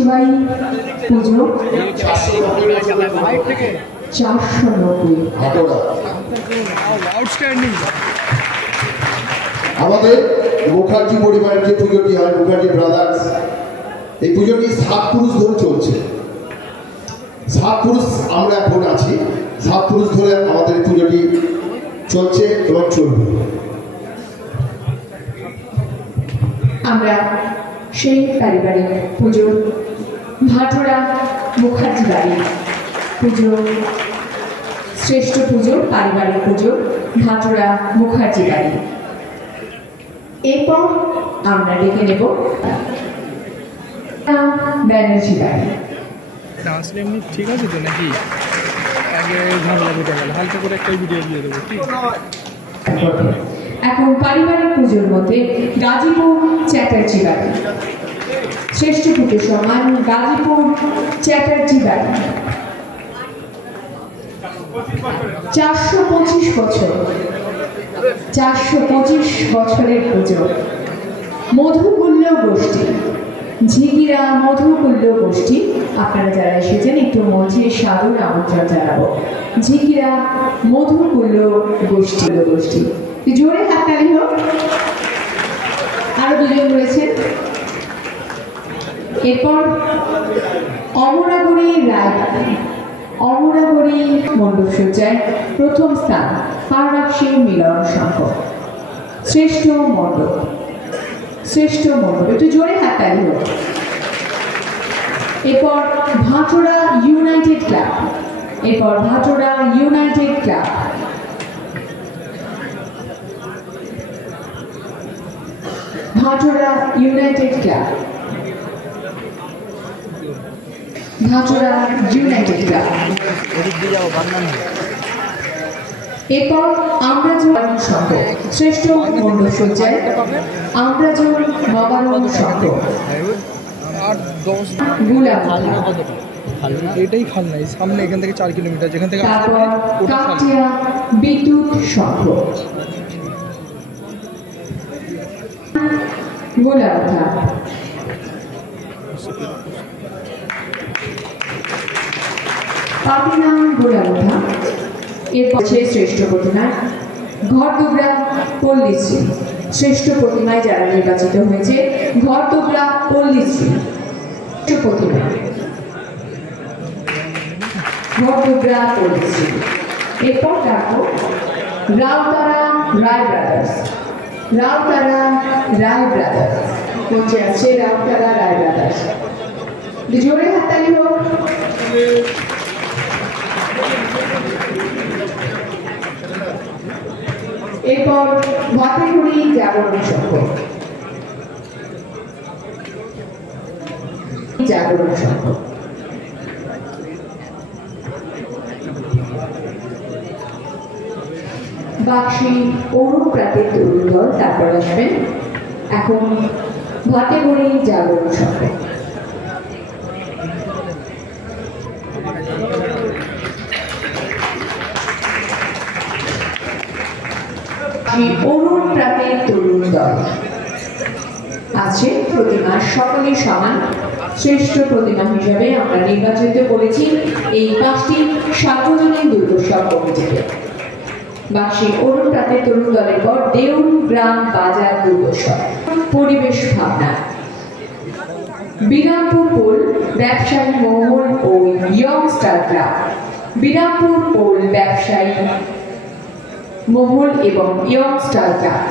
ঐতিহ্যবাহী পুজো 490। আমাদের মুখার্জি পরিবারের যে পুজোটি হয়, মুখার্জি ব্রাদার্স, এই পুজোটি 7 পুরুষ ধরে চলছে। 7 পুরুষ আমরা এখন আছি, 7 পুরুষ ধরে আমাদের পুজোটি চলছে এবং চলবে। আমরা সেই পারিবারিক পুজোর ভাটোরা মুখার্জি বাড়ি পুজো, শ্রেষ্ঠ পুজো পারিবারিক পুজো ভাটোরা মুখার্জি বাড়ি। এরপর আমরা ডেকে নেব ব্যানার্জি বাড়ি। ঠিক আছে তো নাকি আগে ঝামেলা কেটে গেল, হালকা করে একটা ভিডিও দিয়ে দেবো। এখন পারিবারিক পুজোর মধ্যে গাজীপুর চ্যাটার্জি বাড়ি, শ্রেষ্ঠ পুজো সম্মান গাজীপুর চ্যাটার্জি বাড়ি। 425 বছর, 425 বছরের পুজো। মধুকুল্য গোষ্ঠী, ঝিগিরা মধুকুল্য গোষ্ঠী, আপনারা যারা এসেছেন একটু মঞ্চে সাদর আমন্ত্রণ জানাবো। ঝিগিরা মধুকুল্য গোষ্ঠী, জোরে হাততালি হোক। আরো দুজন রয়েছেন। এরপর অমরাগড়ি রায়বাড়ি, অমরাগড়ি মণ্ডপ সজ্জায় প্রথম স্থান পারাক্ষী মিলন সংঘ, শ্রেষ্ঠ মণ্ডপ, শ্রেষ্ঠ মণ্ডপ, একটু জোরে হাততালি হোক। এরপর ভাটোরা ইউনাইটেড ক্লাব, এরপর Bhatora united club, Bhatora united club, Bhatora united club. এরপর আমরাজন সংঘ, শ্রেষ্ঠ মণ্ডপ সজ্জায় আমরাজন নবারণ সংঘ, এটাই খাল নাই সামনে, এখান থেকে 4 কিলোমিটার, যেখান থেকে তারপর কাটিয়া বিদ্যুৎ সংঘ, গোলাপথা, পাপিনাম গোলাপথা। এরপর শ্রেষ্ঠ প্রতিমায় ঘরদোগরা পল্লীশ্রী, শ্রেষ্ঠ প্রতিমায় যারা নির্বাচিত হয়েছে ঘরদোগরা পল্লীশ্রী প্রতিমা, ঘরদোগরা পল্লীশ্রী। এরপর দেখো রাউতারা রায় ব্রাদার্স, রাউতারা রায় ব্রাদার্স বলছে আছে, রাউতারা রায় ব্রাদার্স, জোরে হাততালি হোক। এরপর ভাতেগুড়ি জাগরণ সংঘ, জাগরণ সংঘ। বাক্সি অরুণ প্রাতের তরুণ দল তারপর আসবেন। এখন ভাতেগুড়ি জাগরণ সংঘ। অরুণ প্রাতের তরুণ দল আছে। প্রতিমা সকলের সমান, শ্রেষ্ঠ প্রতিমা হিসাবে আমরা নির্বাচিত করেছি এই 5টি সার্বজনীন দুর্গোৎসব কমিটিকে। বাক্সি অরুণ প্রাতের তরুণ দলের পর দেউল গ্রাম বাজার দুর্গোৎসব পরিবেশ ভাবনা, বিরামপুর পোল ব্যবসায়ী মহল ও ইয়ংস্টার ক্লাব, বিরামপুর পোল ব্যবসায়ী মহল এবং ইয়ংস্টার ক্লাব,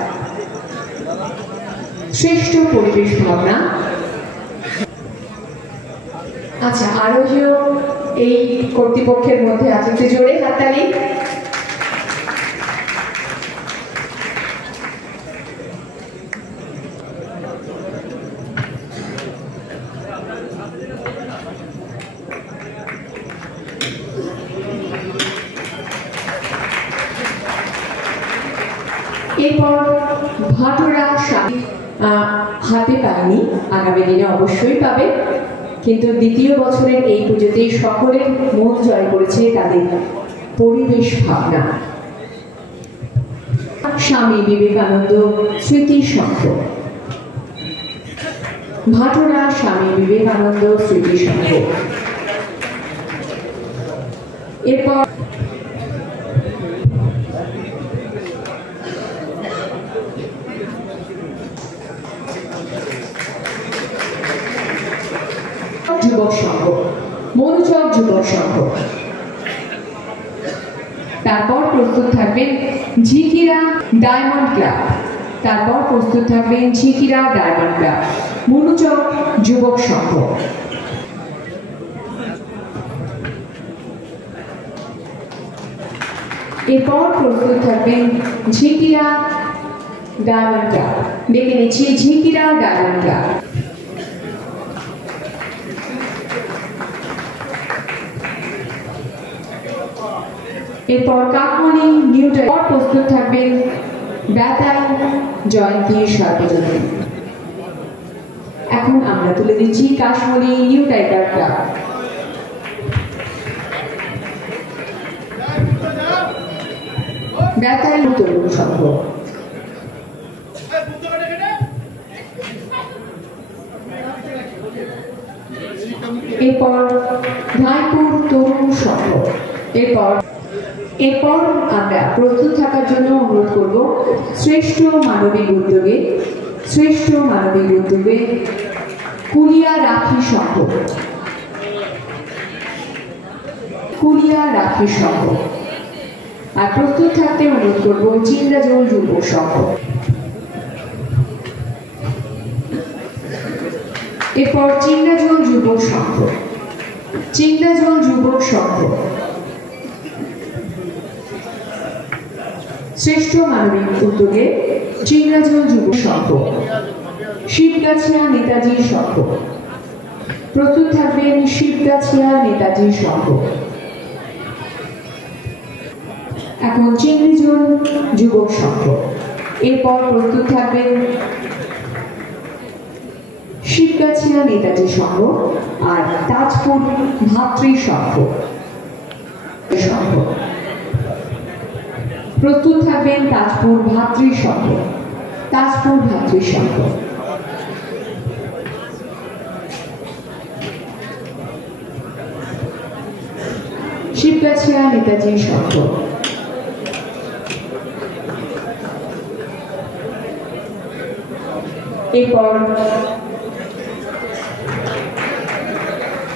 শ্রেষ্ঠ পরিবেশ ভাবনা। আচ্ছা, আরো এই কর্তৃপক্ষের মধ্যে আছে, জোরে হাততালি। এরপর ভাটোরা হাতে পায়নি, আগামী দিনে অবশ্যই পাবে, কিন্তু দ্বিতীয় বছরের এই পুজোতে সকলের মন জয় করেছে তাদের পরিবেশ ভাবনা। স্বামী বিবেকানন্দ স্মৃতি সংঘ, ভাটোরা স্বামী বিবেকানন্দ স্মৃতি সংঘ। এরপর যুবক সংঘ, মনুচক যুবক সংঘ। তারপর প্রস্তুত থাকবেন ঝিকিরা ডায়মন্ড ক্লাব। তারপর প্রস্তুত থাকবেন ঝিকিরা ডায়মন্ড ক্লাব, মনুচক যুবক সংঘ। এরপর প্রস্তুত থাকবেন ঝিকিরা ডায়মন্ড ক্লাব। ডেকে নিচ্ছি ঝিকিরা ডায়মন্ড ক্লাব। এরপর কাকমণি নিউ টাইগার। প্রস্তুত থাকবেন বেতাল জয়ন্তী সর্বজনীন। এখন আমরা তুলে দিচ্ছি কাশমণি নিউ টাইগার ক্লাব। বেতাল তরুণ সংঘ। এরপর ধাইপুর তরুণ সংঘ। এরপর আমরা প্রস্তুত থাকার জন্য অনুরোধ করব শ্রেষ্ঠ মানবিক উদ্যোগে কুলিয়া রাখি সংঘ। আর প্রস্তুত থাকতে অনুরোধ করব চিংড়াজল যুবক সংঘ। এরপর চিংড়াজল যুবক সংঘ। শ্রেষ্ঠ মানবিক উদ্যোগে চিংড়াজল যুবক সংঘ, শিবগাছিয়া নেতাজি সংঘ। প্রস্তুত থাকবেন শিবগাছিয়া নেতাজি সংঘ। এখন চিংড়িজল যুবক সংঘ। এরপর প্রস্তুত থাকবেন শিবগাছিয়া নেতাজি সংঘ আর তাজপুর ভাতৃ সংঘ। প্রস্তুত থাকবেন তাজপুর ভাতৃ সংঘ। শিবগাছিয়া নেতাজি সংঘ। এরপর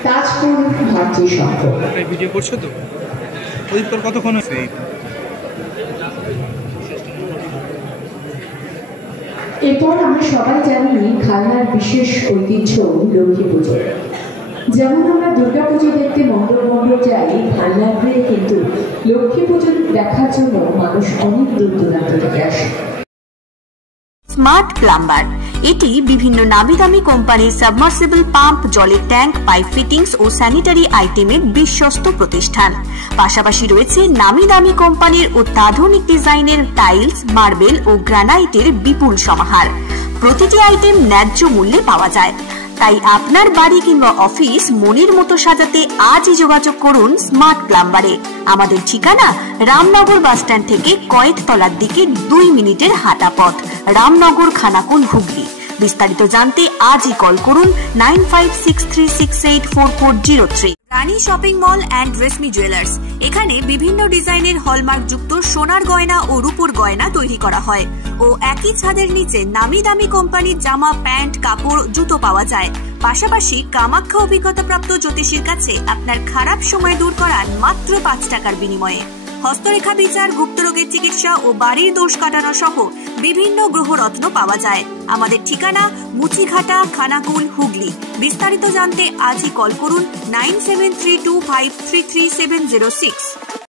তাজপুর ভাতৃ সংঘ। ভিডিও করছো তো? ওই তোর কতক্ষণ হয়েছে? এরপর আমরা সবাই জানি খালনার বিশেষ ঐতিহ্য লক্ষ্মী পুজো। যেমন আমরা দুর্গা পুজো দেখতে মন্ডল যাই, খালনায় কিন্তু লক্ষ্মী পুজো দেখার জন্য মানুষ অনেক দূর দূরান্ত থেকে আসে। স্মার্ট প্লাম্বার এটি বিভিন্ন নামি দামি কোম্পানির সাবমার্সিবল পাম্প, জলের ট্যাঙ্ক, পাইপ ফিটিংস ও স্যানিটারি আইটেমের বিশ্বস্ত প্রতিষ্ঠান। পাশাপাশি রয়েছে নামি দামি কোম্পানির অত্যাধুনিক ডিজাইনের টাইলস, মার্বেল ও গ্রানাইটের বিপুল সমাহার। প্রতিটি আইটেম ন্যায্য মূল্যে পাওয়া যায়। তাই আপনার বাড়ি কিংবা অফিস মনের মতো সাজাতে আজই যোগাযোগ করুন স্মার্ট প্লাম্বারে। আমাদের ঠিকানা রামনগর বাসস্ট্যান্ড থেকে কয়েকতলার দিকে 2 মিনিটের হাঁটা পথ, রামনগর, খানাকুল, হুগলি। বিস্তারিত জানতে আজই কল করুন 9563684403। Rani shopping mall and Reshmi jewellers, এখানে বিভিন্ন ডিজাইনের হলমার্ক যুক্ত সোনার গয়না ও রূপোর গয়না তৈরি করা হয় ও একই ছাদের নিচে নামি দামি কোম্পানির জামা, প্যান্ট, কাপড়, জুতো পাওয়া যায়। পাশাপাশি কামাখ্যা অভিজ্ঞতাপ্রাপ্ত জ্যোতিষীর কাছে আপনার খারাপ সময় দূর করান মাত্র 5 টাকার বিনিময়ে। হস্তরেখা বিচার, গুপ্তরোগের চিকিৎসা ও বাড়ির দোষ কাটানো সহ বিভিন্ন গ্রহরত্ন পাওয়া যায়। আমাদের ঠিকানা মুচিঘাটা, খানাকুল, হুগলি। বিস্তারিত জানতে আজই কল করুন 9732533706।